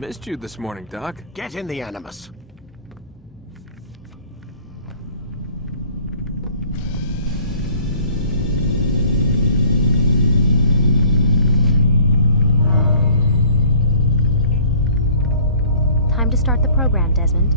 Missed you this morning, Doc. Get in the Animus. Time to start the program, Desmond.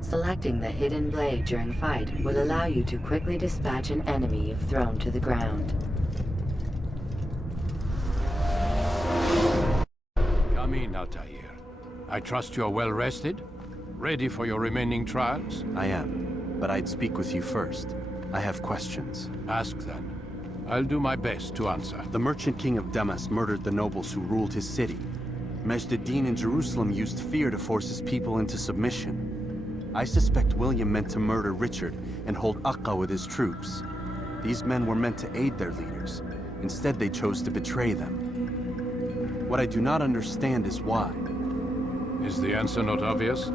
Selecting the hidden blade during fight will allow you to quickly dispatch an enemy if thrown to the ground. Come in, Altair. I trust you're well rested? Ready for your remaining trials? I am, but I'd speak with you first. I have questions. Ask then. I'll do my best to answer. The merchant king of Damas murdered the nobles who ruled his city. Majd-ad-Din in Jerusalem used fear to force his people into submission. I suspect William meant to murder Richard and hold Acre with his troops. These men were meant to aid their leaders. Instead, they chose to betray them. What I do not understand is why. Is the answer not obvious?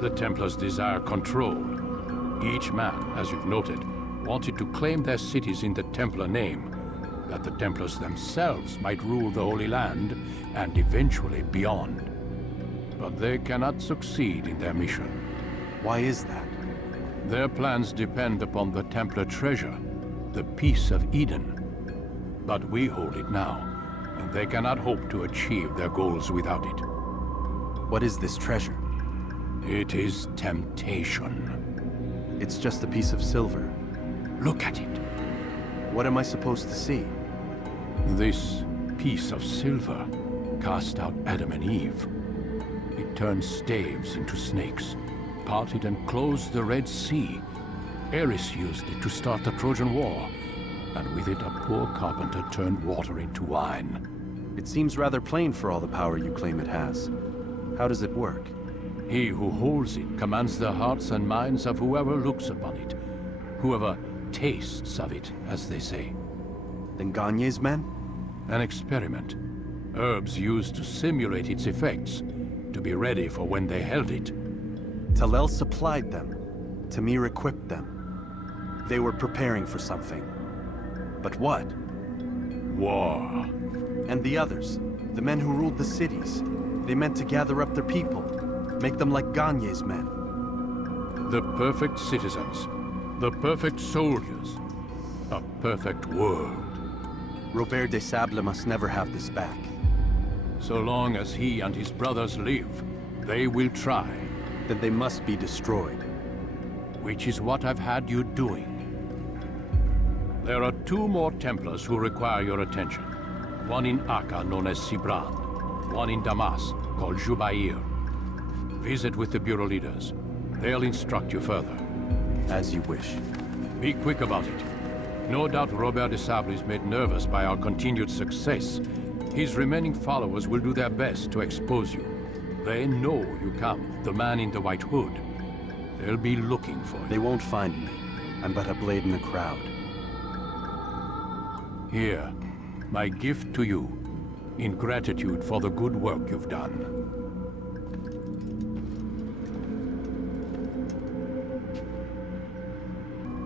The Templars desire control. Each man, as you've noted, wanted to claim their cities in the Templar name, that the Templars themselves might rule the Holy Land and eventually beyond. But they cannot succeed in their mission. Why is that? Their plans depend upon the Templar treasure, the Peace of Eden. But we hold it now, and they cannot hope to achieve their goals without it. What is this treasure? It is temptation. It's just a piece of silver. Look at it. What am I supposed to see? This piece of silver cast out Adam and Eve. It turned staves into snakes, parted and closed the Red Sea. Ares used it to start the Trojan War, and with it a poor carpenter turned water into wine. It seems rather plain for all the power you claim it has. How does it work? He who holds it commands the hearts and minds of whoever looks upon it, whoever tastes of it, as they say. Then Gagne's men? An experiment. Herbs used to simulate its effects, to be ready for when they held it. Talel supplied them. Tamir equipped them. They were preparing for something. But what? War. And the others, the men who ruled the cities, they meant to gather up their people, make them like Gagne's men. The perfect citizens, the perfect soldiers, a perfect world. Robert des Sables must never have this back. So long as he and his brothers live, they will try. Then they must be destroyed. Which is what I've had you doing. There are 2 more Templars who require your attention. One in Acre, known as Sibrand. One in Damas, called Jubair. Visit with the Bureau leaders. They'll instruct you further. As you wish. Be quick about it. No doubt Robert des Sables is made nervous by our continued success. His remaining followers will do their best to expose you. They know you come, the man in the white hood. They'll be looking for you. They won't find me. I'm but a blade in the crowd. Here, my gift to you, in gratitude for the good work you've done.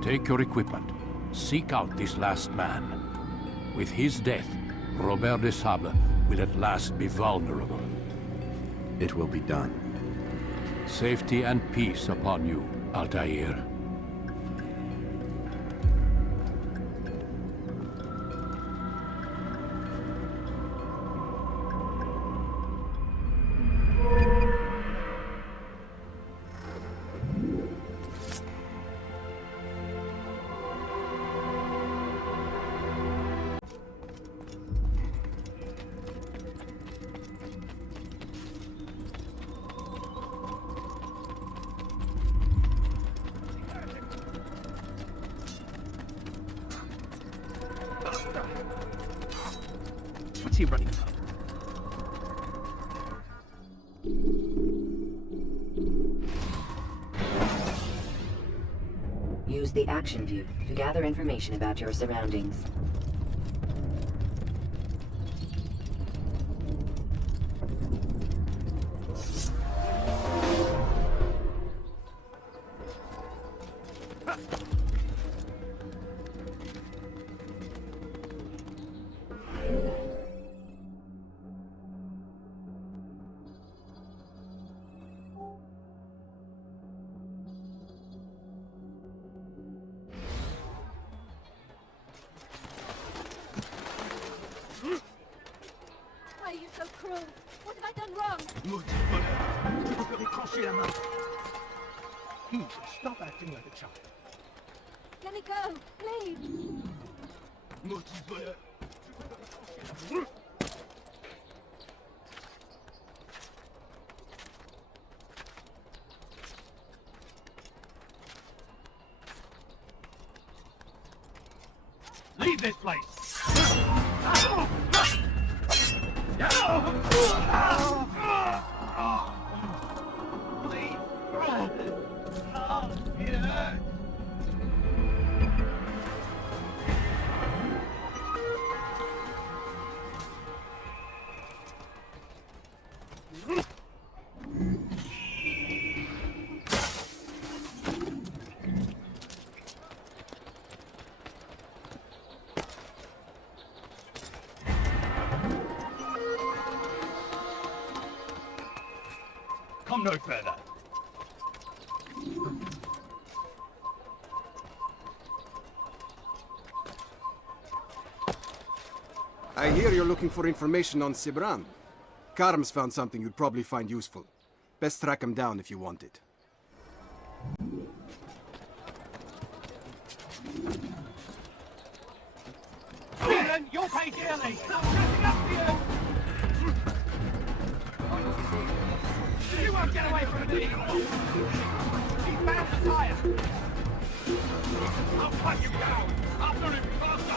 Take your equipment. Seek out this last man. With his death, Robert des Sables will at last be vulnerable. It will be done. Safety and peace upon you, Altair. What's he running from? Use the action view to gather information about your surroundings. Maudit voleur! Je vous ferai trancher la main! Stop acting like a child. Let me go, please. Maudit voleur! Leave this place! Come no further. I hear you're looking for information on Sibrand. Karm's found something you'd probably find useful. Best track him down if you want it. Dylan, you'll pay dearly! I'm catching up to you! You won't get away from me! He's bound to tire! I'll cut you down! After him, faster!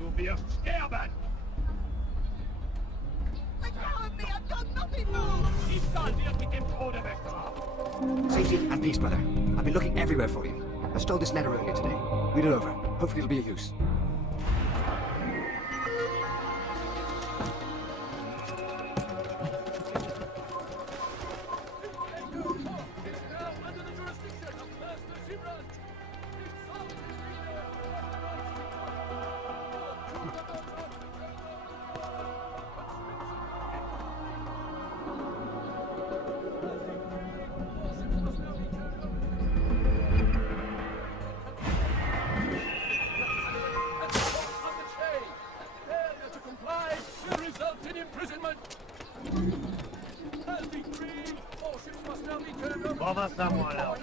You'll be a scareman! Let go of me, I've done nothing wrong. He's done looking him toward him, Safety and peace, brother. I've been looking everywhere for you. I stole this letter earlier today. Read it over. Hopefully it'll be of use. Bother someone else.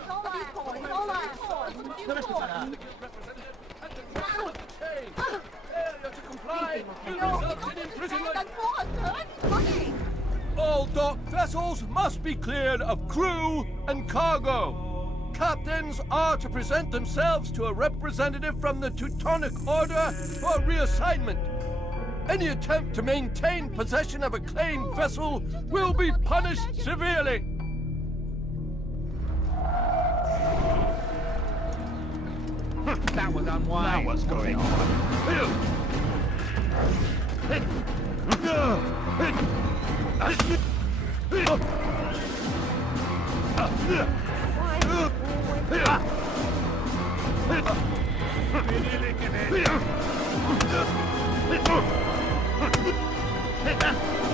All dock vessels must be cleared of crew and cargo. Captains are to present themselves to a representative from the Teutonic Order for reassignment. Any attempt to maintain possession of a claimed vessel will be punished severely. That was unwise. Now what's going on?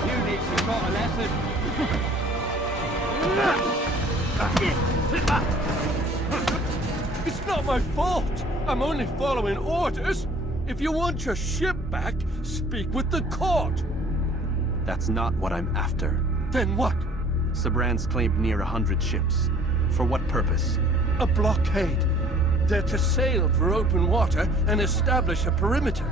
You need to got a lesson. It's not my fault. I'm only following orders. If you want your ship back, speak with the court. That's not what I'm after. Then what? Sibrand's claimed near 100 ships. For what purpose? A blockade. They're to sail for open water and establish a perimeter.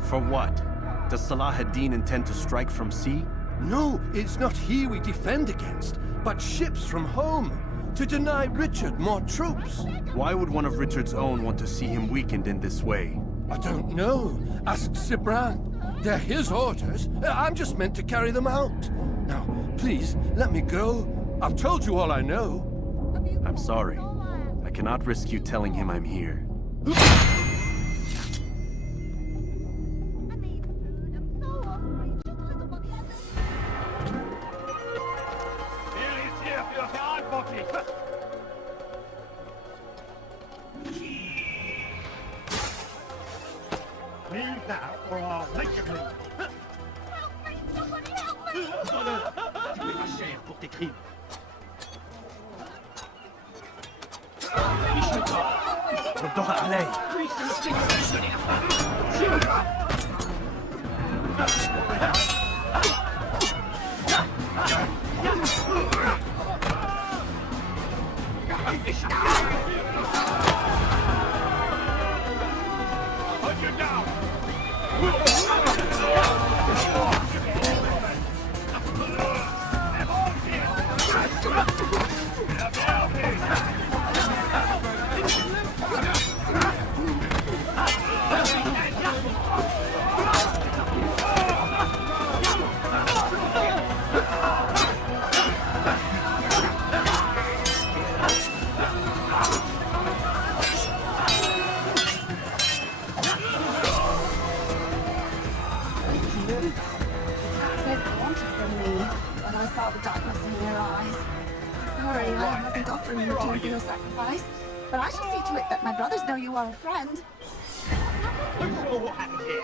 For what? Does Salah ad-Din intend to strike from sea? No, it's not he we defend against, but ships from home. To deny Richard more troops. Why would one of Richard's own want to see him weakened in this way? I don't know. Ask Sibrand. They're his orders. I'm just meant to carry them out. Now, please, let me go. I've told you all I know. I'm sorry. I cannot risk you telling him I'm here. now, or I'll make you leave. Help me! Somebody help me! Tu paieras cher pour tes crimes. ردوها علي. Put you down! Said they wanted from me when I saw the darkness in their eyes. Sorry, I have nothing to offer in return for your sacrifice, but I shall see to it that my brothers know you are a friend. You saw what happened here.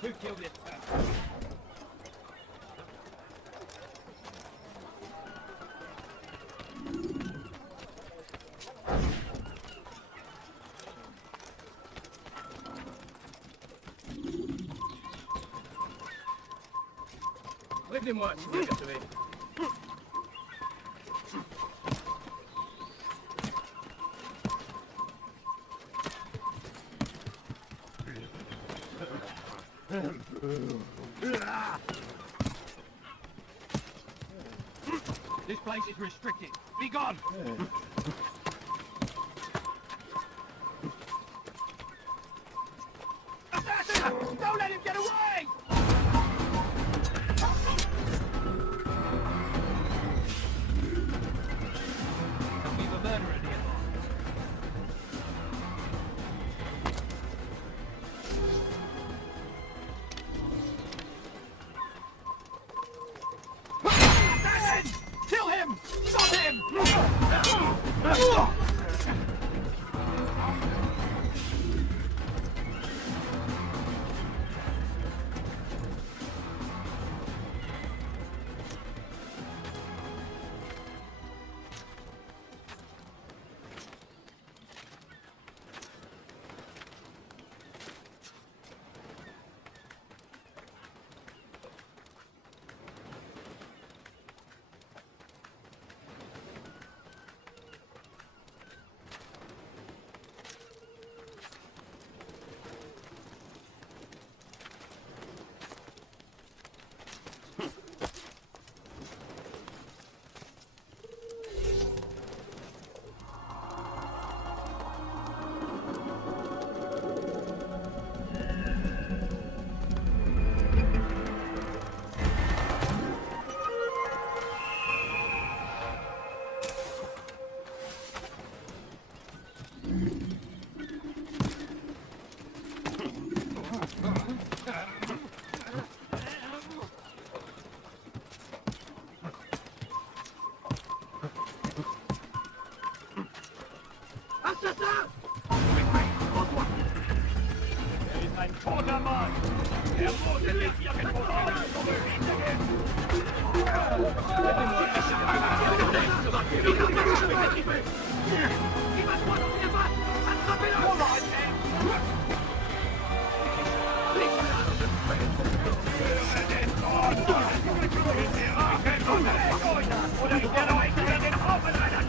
Who killed this person? Lived in work, you get to it. This place is restricted. Be gone! Assassin! Don't let him get away! Leave a murderer nearby. Assassin! Kill him! Stop him! Ancestor! Er ist ein toter Mann! Er wurde nicht gefunden! Oder ich werde euch über den Haufen rennen!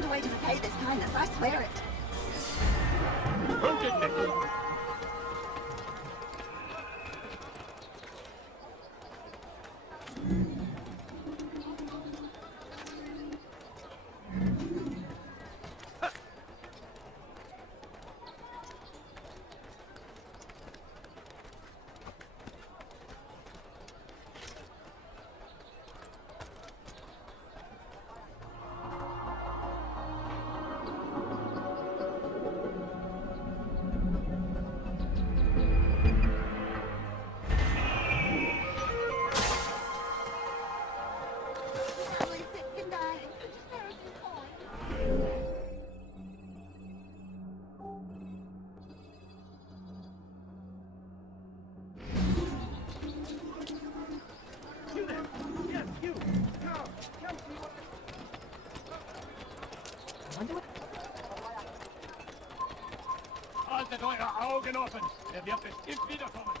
find a way to repay this kindness, I swear it. Haltet eure Augen offen! Er wird bestimmt wiederkommen!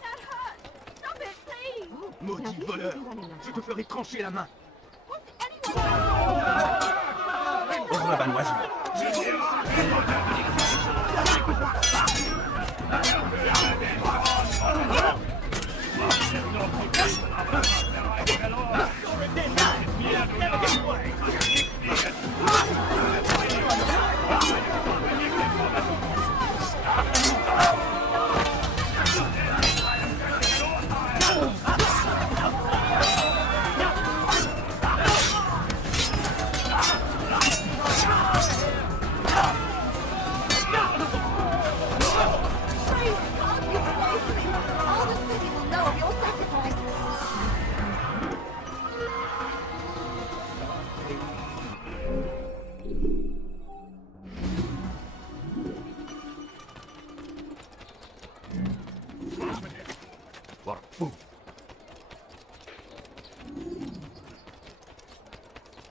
That hurt! Stop it, please! Maudit voleur! Je te ferai trancher la main! Au revoir, mademoiselle.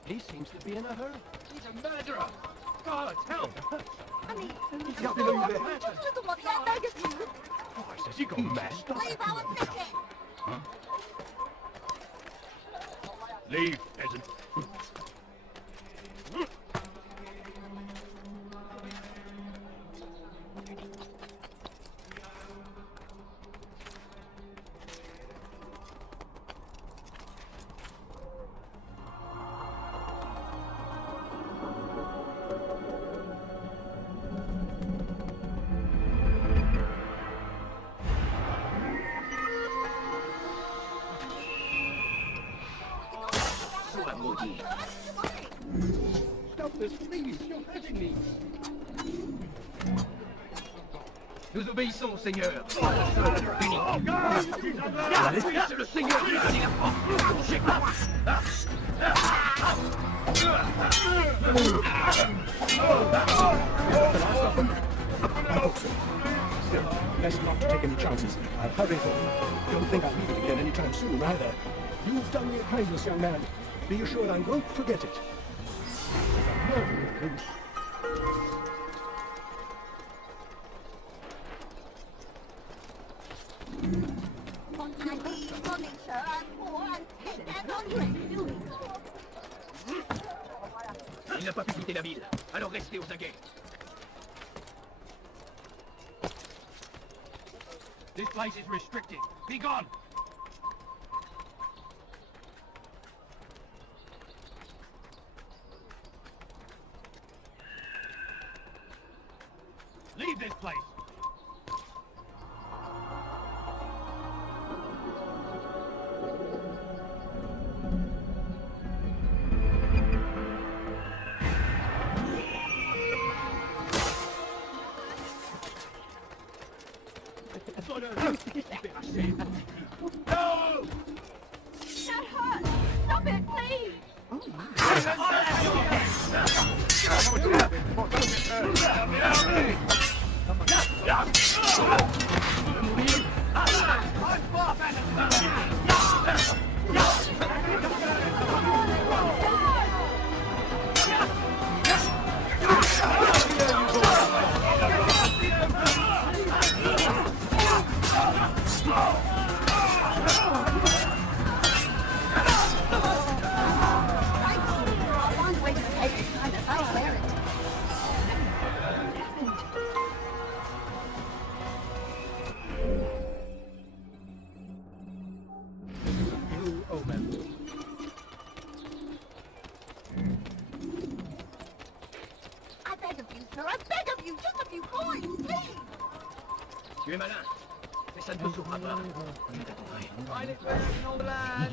He seems to be in a hurry. He's a murderer! God, help! Honey, Gardez-le ouvert. just look at what that beggar's doing. Oh, has he gone mad? Leave our ticket! Leave, peasant. Stop this, please! You're hurting me! Nous obéissons, Seigneur. C'est le Seigneur qui a dit la Still, best not to take any chances. I'll hurry home. Don't think I'll leave it again anytime soon, either. You've done me a kindness, young man. Be assured I won't forget it. On my knees, money, sir, I'm poor, I'm sick, and hungry. Il n'a pas pu quitter la ville, alors restez aux aguets. This place is restricted. Be gone! Leave this place! No! That hurt! Stop it, please! Tu es malin. Mais ça ne te sauvera pas. Je t'attendrai. Allez, non, land.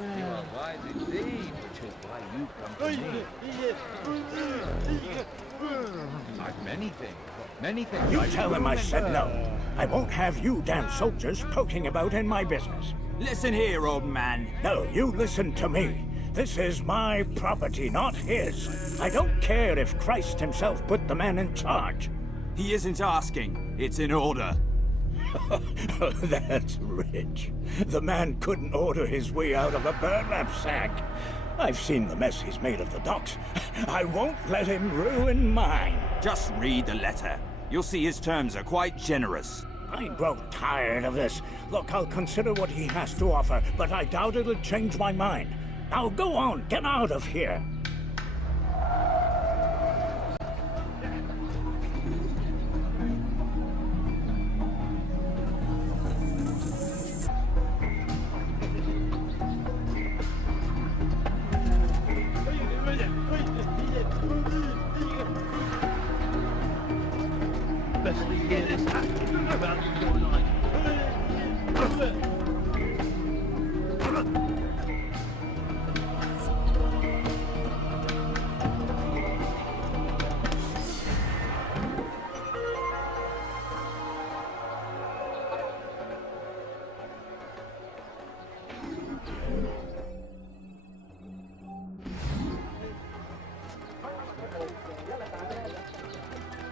You are wise indeed, which is why you come to me. Like many things. Many things. You tell him I said no. I won't have you damn soldiers poking about in my business. Listen here, old man. No, you listen to me. This is my property, not his. I don't care if Christ himself put the man in charge. He isn't asking. It's in order. That's rich. The man couldn't order his way out of a burlap sack. I've seen the mess he's made of the docks. I won't let him ruin mine. Just read the letter. You'll see his terms are quite generous. I grow tired of this. Look, I'll consider what he has to offer, but I doubt it'll change my mind. Now go on, get out of here.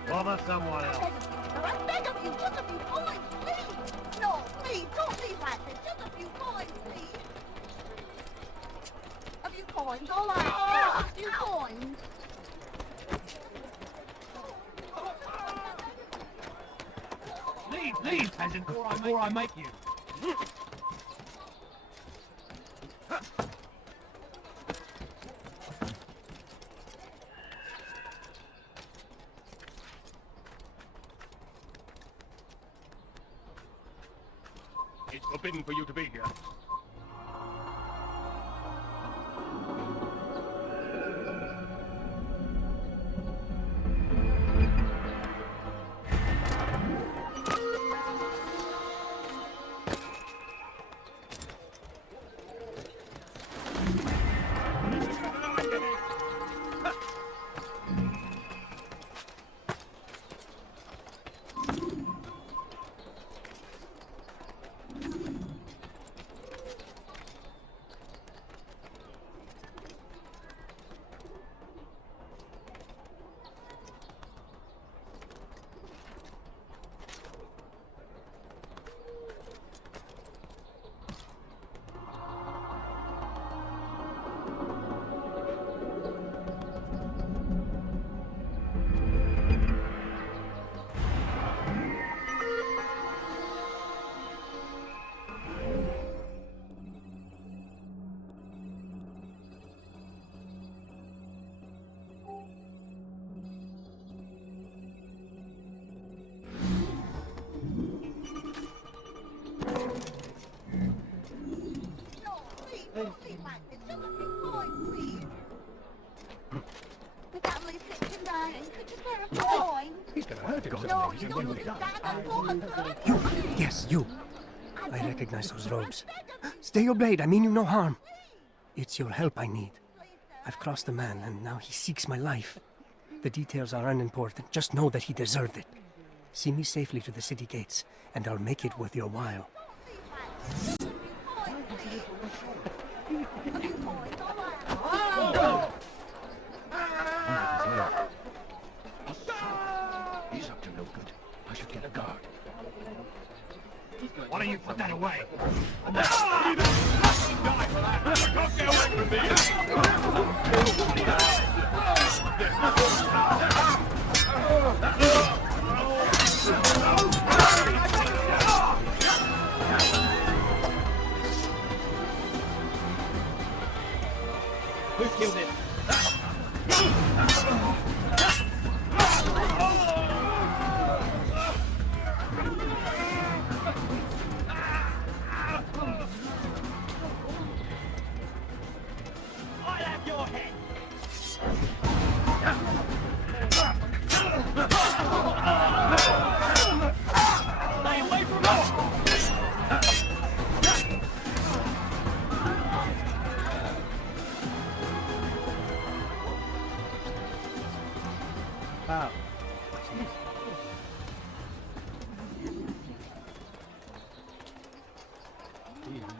Bother someone else. I beg of you, just a few coins, please. No, please, don't leave like this. Just a few coins, please. A few coins, all right. A few coins. Leave, peasant, before I make you. It's forbidden for you to be here. He's gonna hurt himself. No, you don't need that. Yes, you. I recognize those robes. Stay your blade, I mean you no harm. It's your help I need. I've crossed a man, and now he seeks my life. The details are unimportant, just know that he deserved it. See me safely to the city gates, and I'll make it worth your while. He's up to no good. I should get a guard. Why don't you put that away? Who killed him?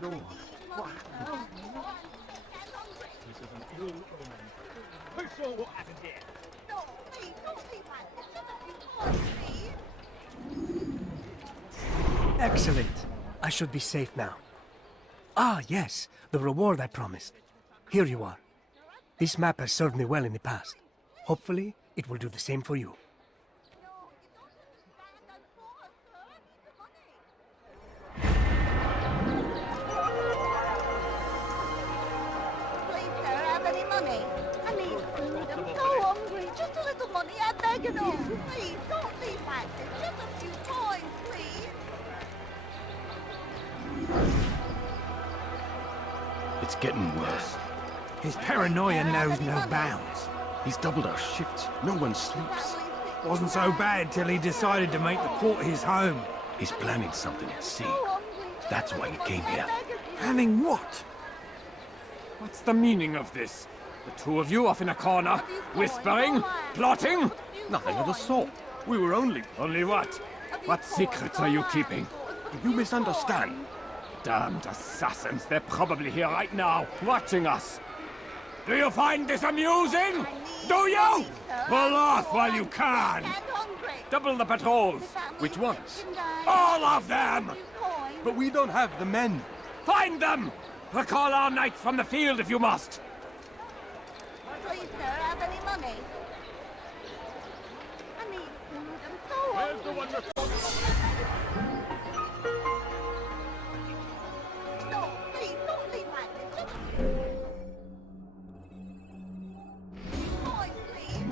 What happened? This is an ill omen. Who saw what happened here? No, please, don't leave my please. Excellent. I should be safe now. Ah, yes, the reward I promised. Here you are. This map has served me well in the past. Hopefully, it will do the same for you. Please, sir, have any money? I need food. I'm so hungry. Just a little money, I beg you. Please, don't leave like this. Just a few coins, please. It's getting worse. His paranoia knows no bounds. He's doubled our shifts. No one sleeps. Wasn't so bad till he decided to make the port his home. He's planning something at sea. That's why he came here. Planning what? What's the meaning of this? The two of you off in a corner, whispering, plotting? Nothing of the sort. We were only... Only what? What secrets are you keeping? You misunderstand. Damned assassins, they're probably here right now, watching us. Do you find this amusing? Do you? Pull off while you can. Double the patrols. Which ones? All of them! But we don't have the men. Find them! Recall our knights from the field if you must. Please, sir, have any money? I need food. I'm so hungry. No, please, don't leave like this. Just coins, please.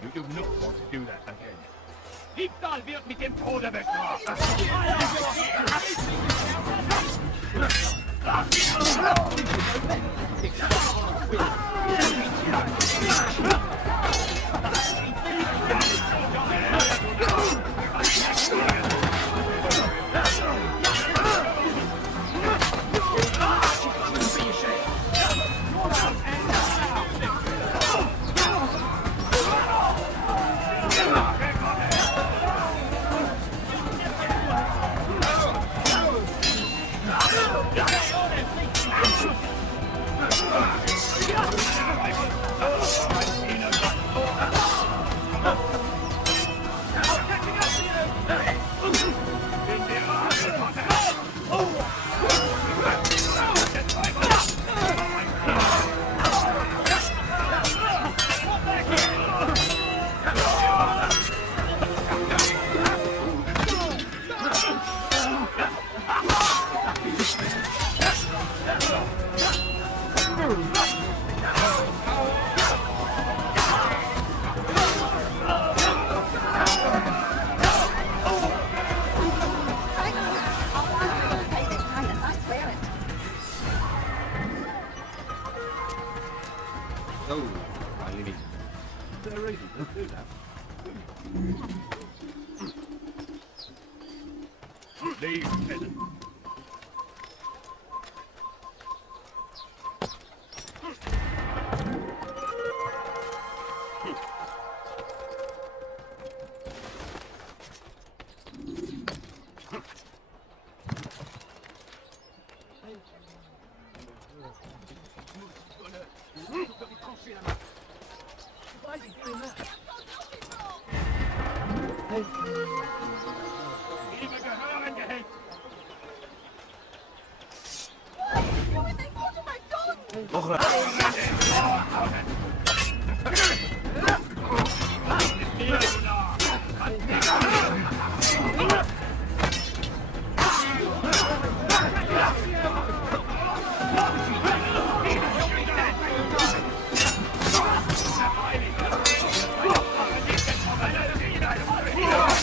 You do not want to do that again. Diebstahl wird mit dem Tode bestraft. Leave, peasant.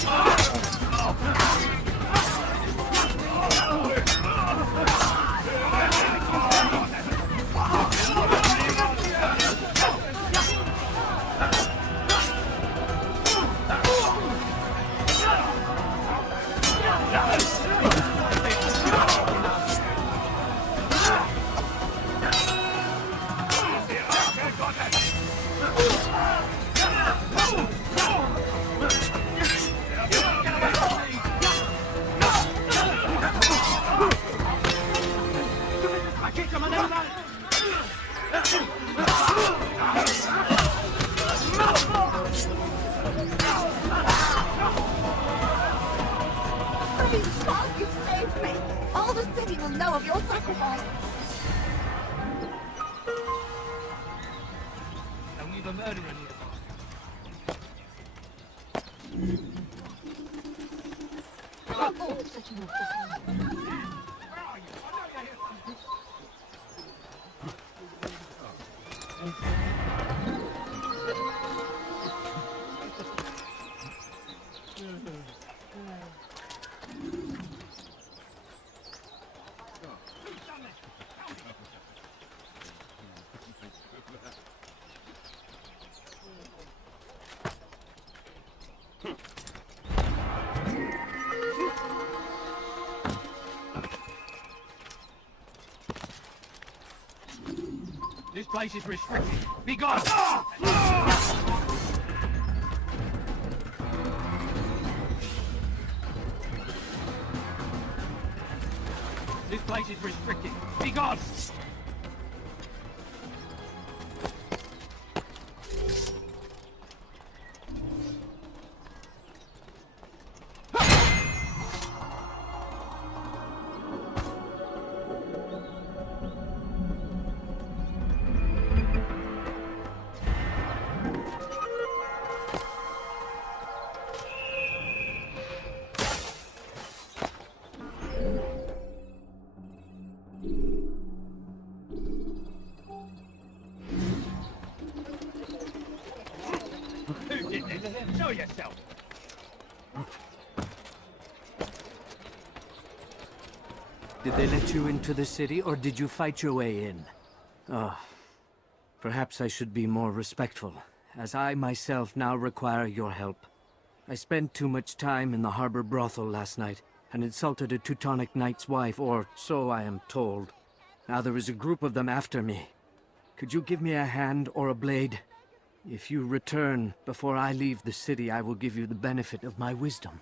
Ah! sacrifice. And we've a murderer nearby. Oh, such an awful. This place is restricted. Be gone! This place is restricted. Be gone! Who did this? Show yourself! Did they let you into the city, or did you fight your way in? Oh, perhaps I should be more respectful, as I myself now require your help. I spent too much time in the harbor brothel last night, and insulted a Teutonic knight's wife, or so I am told. Now there is a group of them after me. Could you give me a hand or a blade? If you return before I leave the city, I will give you the benefit of my wisdom.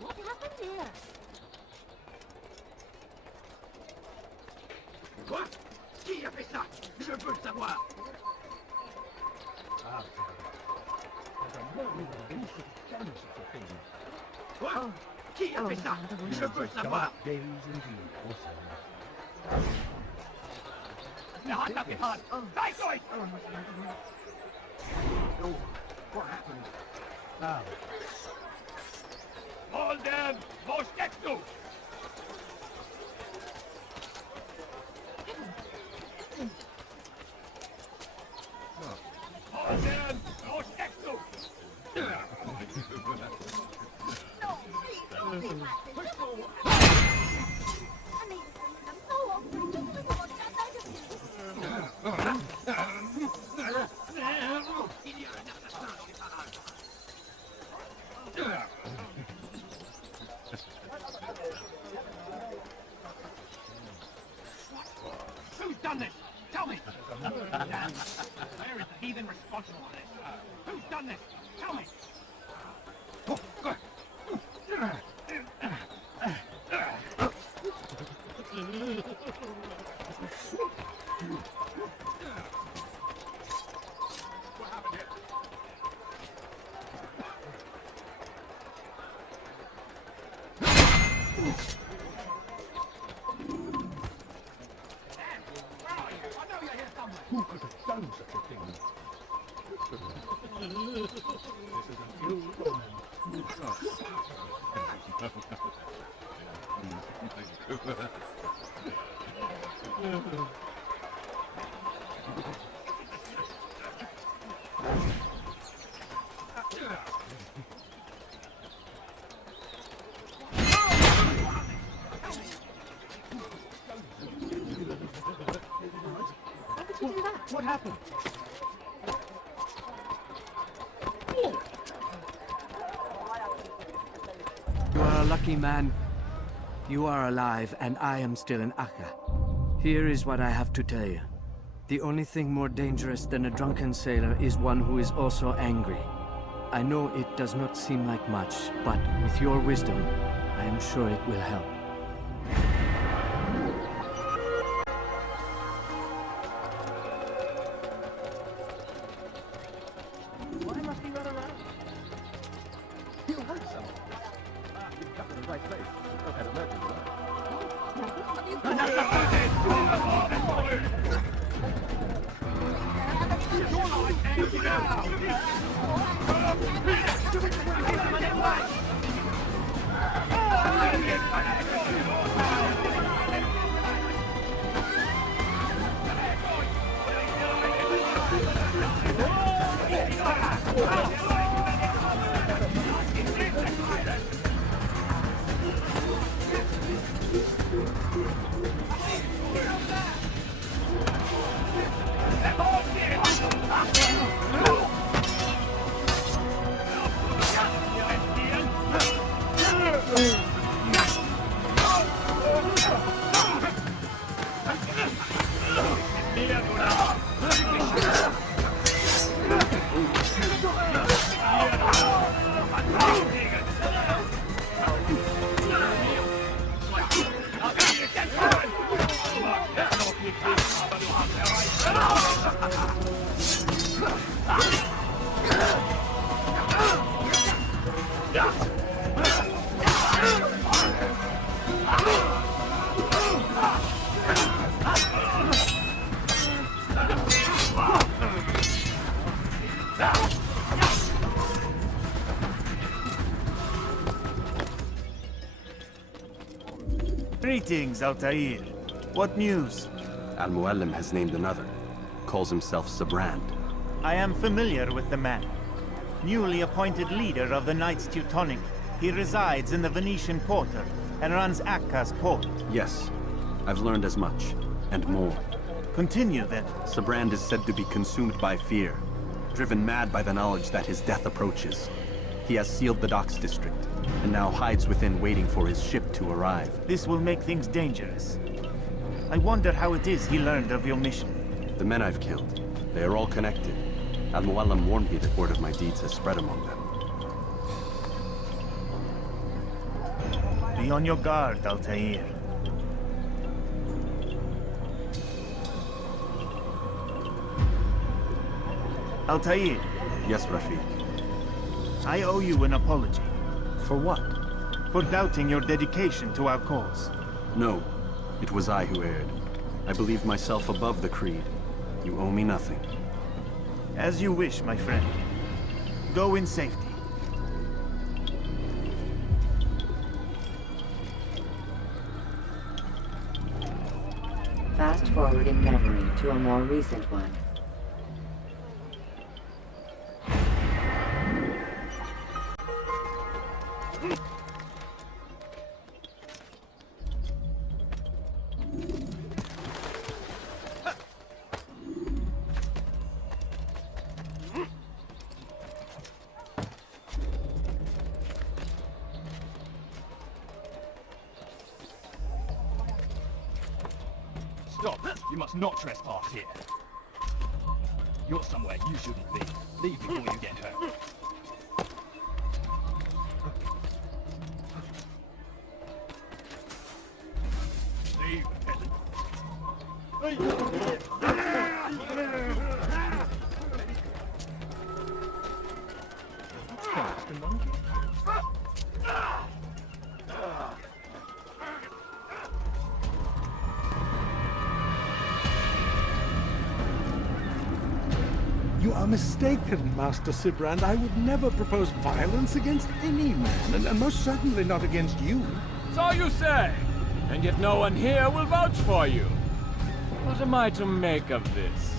What happened here? Quoi? Qui a fait ça? Je veux le savoir! Quoi? Qui a fait ça? Je veux le savoir! Now I got behind! Right, going! What happened? Hold them! Most next to! Hold them! Most next to! No, please, don't be like this. I mean, Who's done this? Tell me! Where is the heathen responsible for this? Who's done this? Tell me! Who could have done such a thing? This is an ill omen. What happened? You are a lucky man. You are alive, and I am still in Acre. Here is what I have to tell you. The only thing more dangerous than a drunken sailor is one who is also angry. I know it does not seem like much, but with your wisdom, I am sure it will help. Why must he run around? You heard something. Greetings, Altair. What news? Al-Muallim has named another. Calls himself Sibrand. I am familiar with the man. Newly appointed leader of the Knights Teutonic. He resides in the Venetian Quarter and runs Acre's port. Yes, I've learned as much, and more. Continue then. Sibrand is said to be consumed by fear, driven mad by the knowledge that his death approaches. He has sealed the docks district, and now hides within waiting for his ship to arrive. This will make things dangerous. I wonder how it is he learned of your mission. The men I've killed, they are all connected. Al-Muallim warned me that word of my deeds has spread among them. Be on your guard, Altair. Altair. Yes, Rafiq. I owe you an apology. For what? For doubting your dedication to our cause. No, it was I who erred. I believed myself above the creed. You owe me nothing. As you wish, my friend. Go in safety. Fast-forwarding memory to a more recent one. Stop! You must not trespass here. You're somewhere you shouldn't be. Leave before you get hurt. Leave, peasant. Bastard monkey. You are mistaken, Master Sibrand. I would never propose violence against any man, and most certainly not against you. So you say, and yet no one here will vouch for you. What am I to make of this?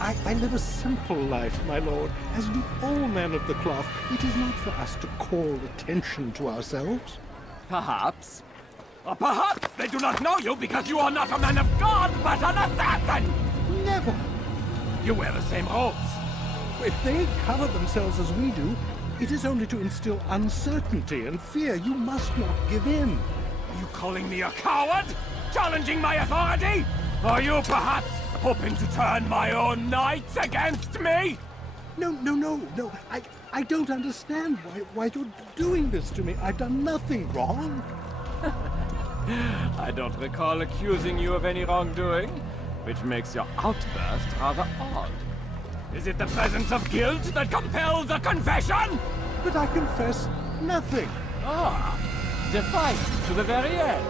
I live a simple life, my lord, as do all men of the cloth. It is not for us to call attention to ourselves. Perhaps. Or perhaps they do not know you because you are not a man of God, but an assassin! Never! You wear the same robes. If they cover themselves as we do, it is only to instill uncertainty and fear. You must not give in. Are you calling me a coward? Challenging my authority? Are you perhaps hoping to turn my own knights against me? No. I don't understand why you're doing this to me. I've done nothing wrong. I don't recall accusing you of any wrongdoing, which makes your outburst rather odd. Is it the presence of guilt that compels a confession? But I confess nothing. Ah, defiant to the very end.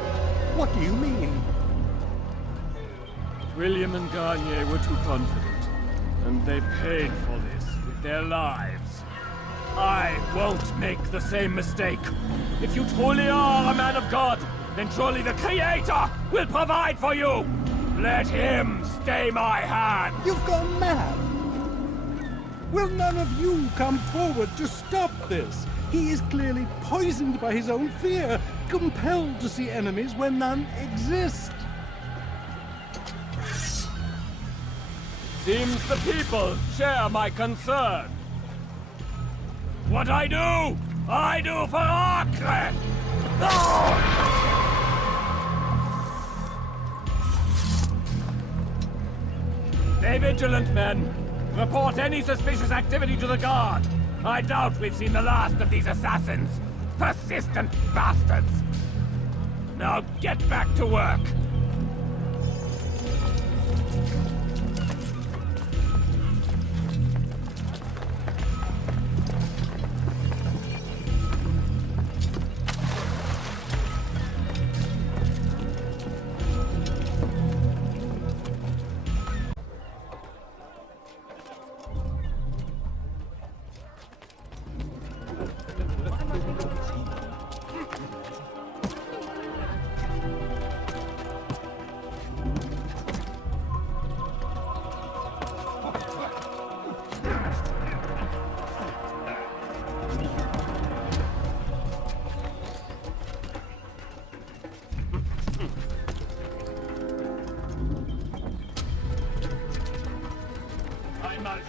What do you mean? William and Garnier were too confident, and they paid for this with their lives. I won't make the same mistake. If you truly are a man of God, then surely the Creator will provide for you! Let him stay my hand! You've gone mad! Will none of you come forward to stop this? He is clearly poisoned by his own fear, compelled to see enemies where none exist. Seems the people share my concern. What I do for Acre! Stay vigilant, men. Report any suspicious activity to the guard. I doubt we've seen the last of these assassins. Persistent bastards. Now get back to work.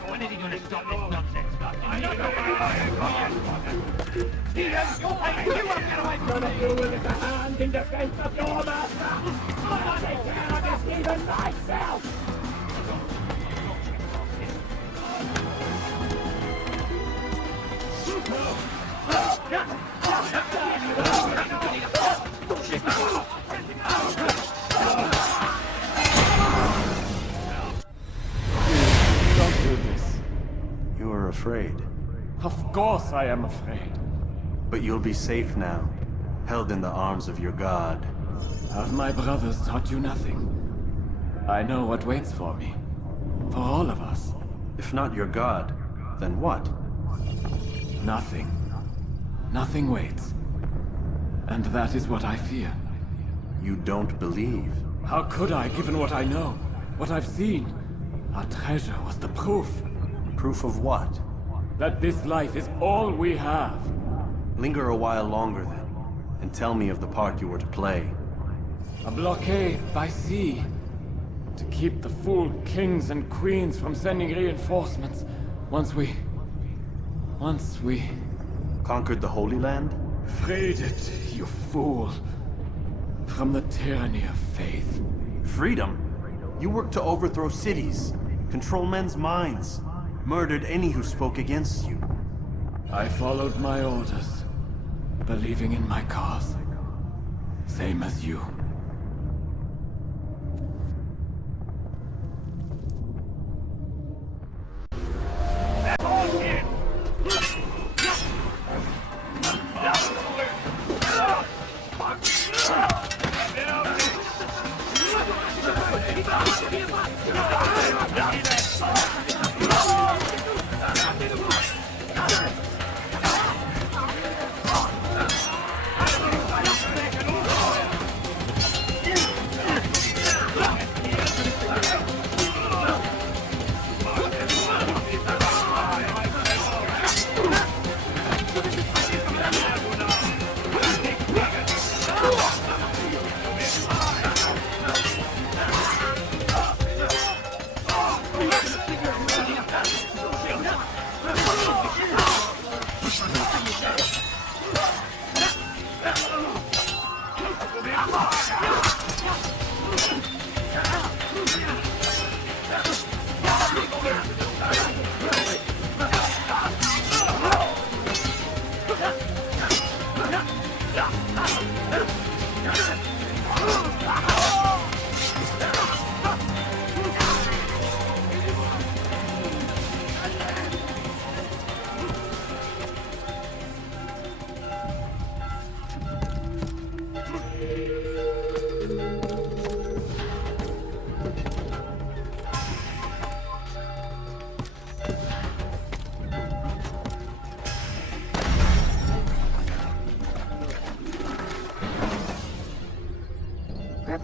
When is he going to stop this nonsense? I know. You won't get away from me! You with a hand in defense of your master! I take care of this even myself! Don't do this. You are afraid. Of course I am afraid. But you'll be safe now, held in the arms of your god. Have my brothers taught you nothing? I know what waits for me. For all of us. If not your god, then what? Nothing. Nothing waits. And that is what I fear. You don't believe? How could I, given what I know? What I've seen? Our treasure was the proof. Proof of what? That this life is all we have. Linger a while longer then, and tell me of the part you were to play. A blockade by sea. To keep the fool kings and queens from sending reinforcements. Once we... Conquered the Holy Land? Freed it, you fool. From the tyranny of faith. Freedom? You worked to overthrow cities, control men's minds, murdered any who spoke against you. I followed my orders, believing in my cause. Same as you.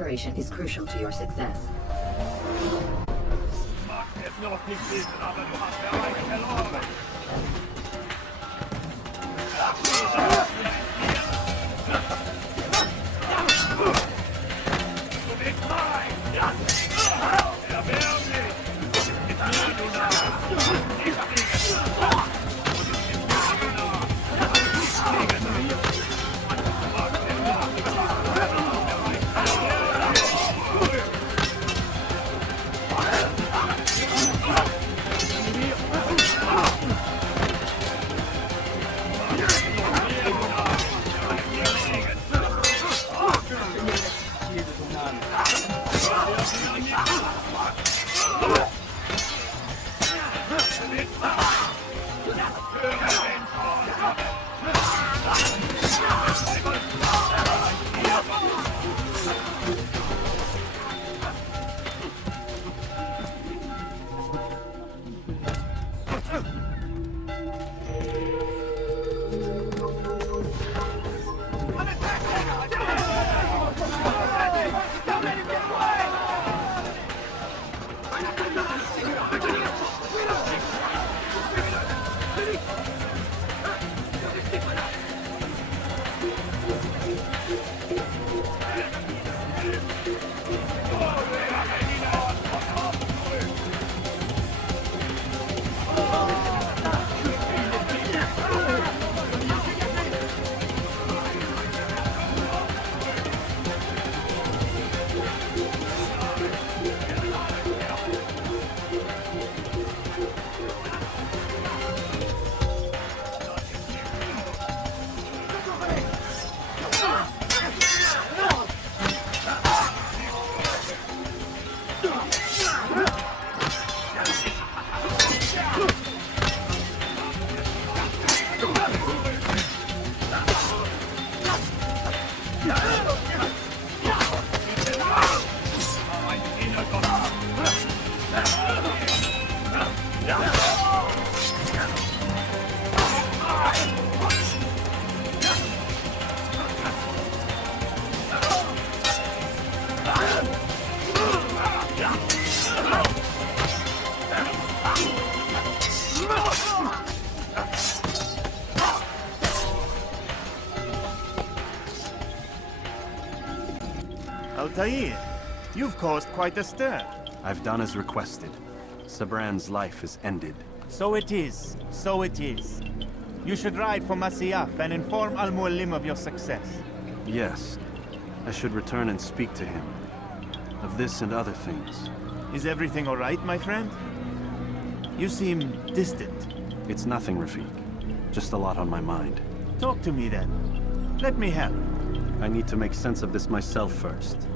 operation is crucial to your success. Altair, you've caused quite a stir. I've done as requested. Sibrand's life is ended. So it is. So it is. You should ride for Masyaf and inform Al-Mualim of your success. Yes. I should return and speak to him. Of this and other things. Is everything all right, my friend? You seem distant. It's nothing, Rafik. Just a lot on my mind. Talk to me then. Let me help. I need to make sense of this myself first.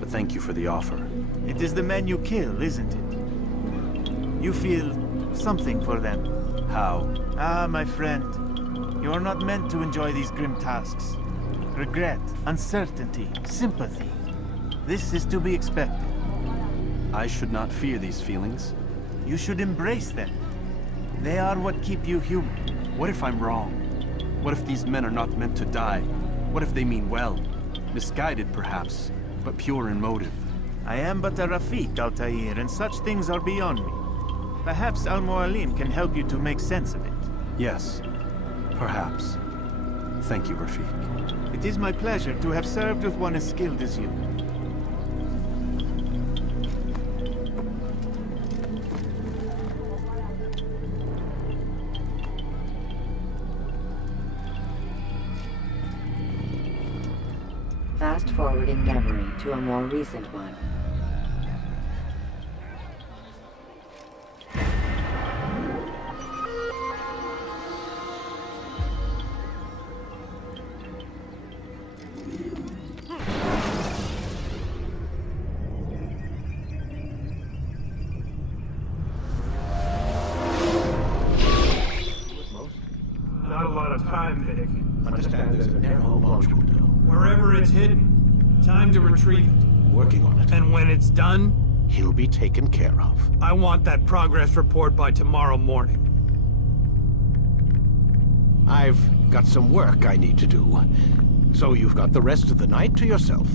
But thank you for the offer. It is the men you kill, isn't it? You feel something for them. How? Ah, my friend. You are not meant to enjoy these grim tasks. Regret, uncertainty, sympathy. This is to be expected. I should not fear these feelings. You should embrace them. They are what keep you human. What if I'm wrong? What if these men are not meant to die? What if they mean well? Misguided, perhaps, but pure in motive. I am but a Rafik, Altair, and such things are beyond me. Perhaps Al-Mualim can help you to make sense of it. Yes, perhaps. Thank you, Rafik. It is my pleasure to have served with one as skilled as you. Fast forwarding memory to a more recent one. Not a lot of time, Vic. Understand there's a narrow launch window. Wherever it's hidden, time to retrieve it. Working on it. And when it's done, He'll be taken care of. I want that progress report by tomorrow morning. I've got some work I need to do. So you've got the rest of the night to yourself.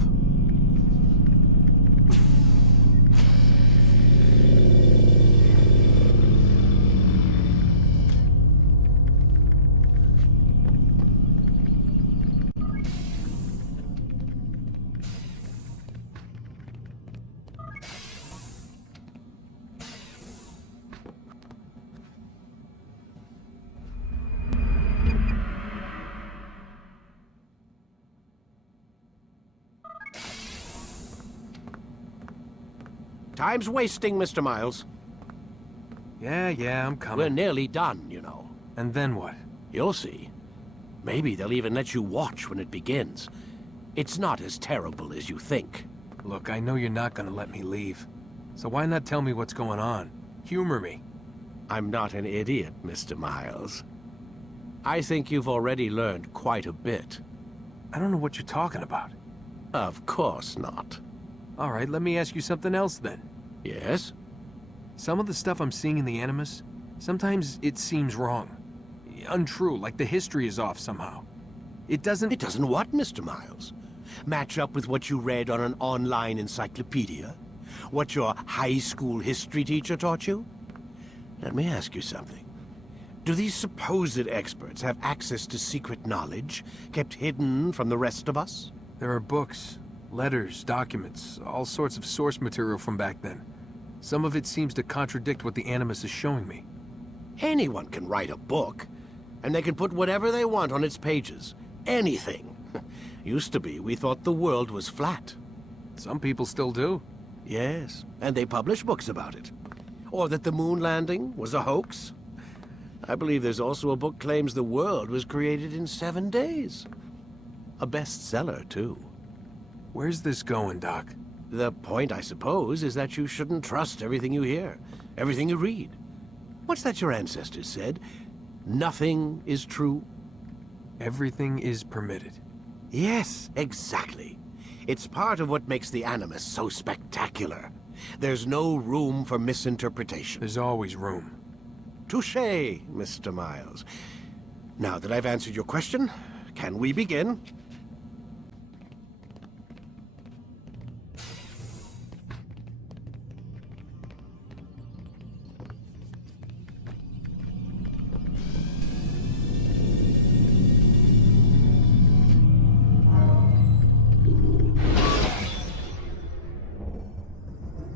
Time's wasting, Mr. Miles. Yeah, I'm coming. We're nearly done, you know. And then what? You'll see. Maybe they'll even let you watch when it begins. It's not as terrible as you think. Look, I know you're not gonna let me leave. So why not tell me what's going on? Humor me. I'm not an idiot, Mr. Miles. I think you've already learned quite a bit. I don't know what you're talking about. Of course not. All right, let me ask you something else then. Yes? Some of the stuff I'm seeing in the Animus, sometimes it seems wrong. Untrue, like the history is off somehow. It doesn't... It doesn't what, Mr. Miles? Match up with what you read on an online encyclopedia? What your high school history teacher taught you? Let me ask you something. Do these supposed experts have access to secret knowledge kept hidden from the rest of us? There are books, letters, documents, all sorts of source material from back then. Some of it seems to contradict what the Animus is showing me. Anyone can write a book, and they can put whatever they want on its pages. Anything. Used to be, we thought the world was flat. Some people still do. Yes, and they publish books about it. Or that the moon landing was a hoax. I believe there's also a book claims the world was created in 7 days. A bestseller, too. Where's this going, Doc? The point, I suppose, is that you shouldn't trust everything you hear, everything you read. What's that your ancestors said? Nothing is true? Everything is permitted. Yes, exactly. It's part of what makes the Animus so spectacular. There's no room for misinterpretation. There's always room. Touché, Mr. Miles. Now that I've answered your question, can we begin?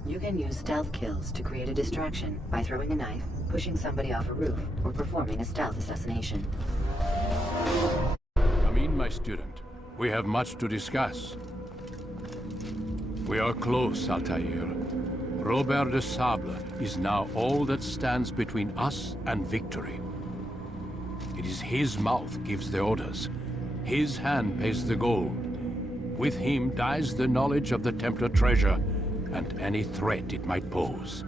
You can use stealth kills to create a distraction by throwing a knife, pushing somebody off a roof, or performing a stealth assassination. Come in, my student. We have much to discuss. We are close, Altair. Robert de Sable is now all that stands between us and victory. It is his mouth gives the orders. His hand pays the gold. With him dies the knowledge of the Templar treasure and any threat it might pose.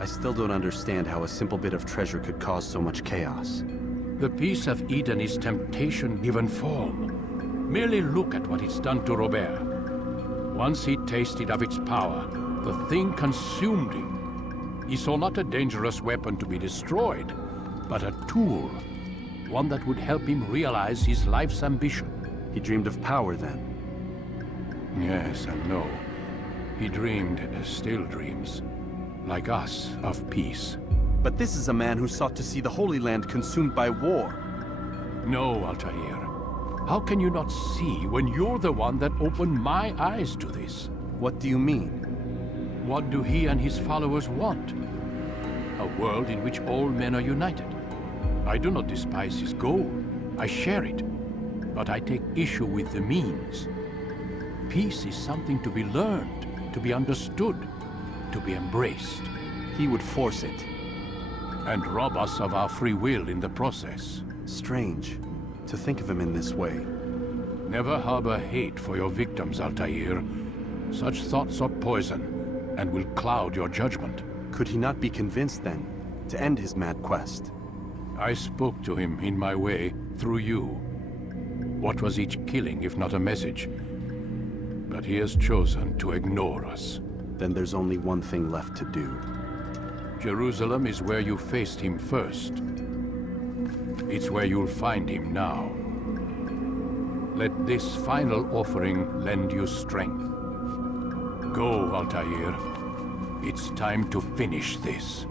I still don't understand how a simple bit of treasure could cause so much chaos. The piece of Eden is temptation given form. Merely look at what it's done to Robert. Once he tasted of its power, the thing consumed him. He saw not a dangerous weapon to be destroyed, but a tool. One that would help him realize his life's ambition. He dreamed of power then? Yes and no. He dreamed, still dreams, like us, of peace. But this is a man who sought to see the Holy Land consumed by war. No, Altair. How can you not see when you're the one that opened my eyes to this? What do you mean? What do he and his followers want? A world in which all men are united. I do not despise his goal. I share it. But I take issue with the means. Peace is something to be learned, to be understood, to be embraced. He would force it. And rob us of our free will in the process. Strange, to think of him in this way. Never harbor hate for your victims, Altair. Such thoughts are poison, and will cloud your judgment. Could he not be convinced, then, to end his mad quest? I spoke to him in my way, through you. What was each killing, if not a message? But he has chosen to ignore us. Then there's only one thing left to do. Jerusalem is where you faced him first. It's where you'll find him now. Let this final offering lend you strength. Go, Altair. It's time to finish this.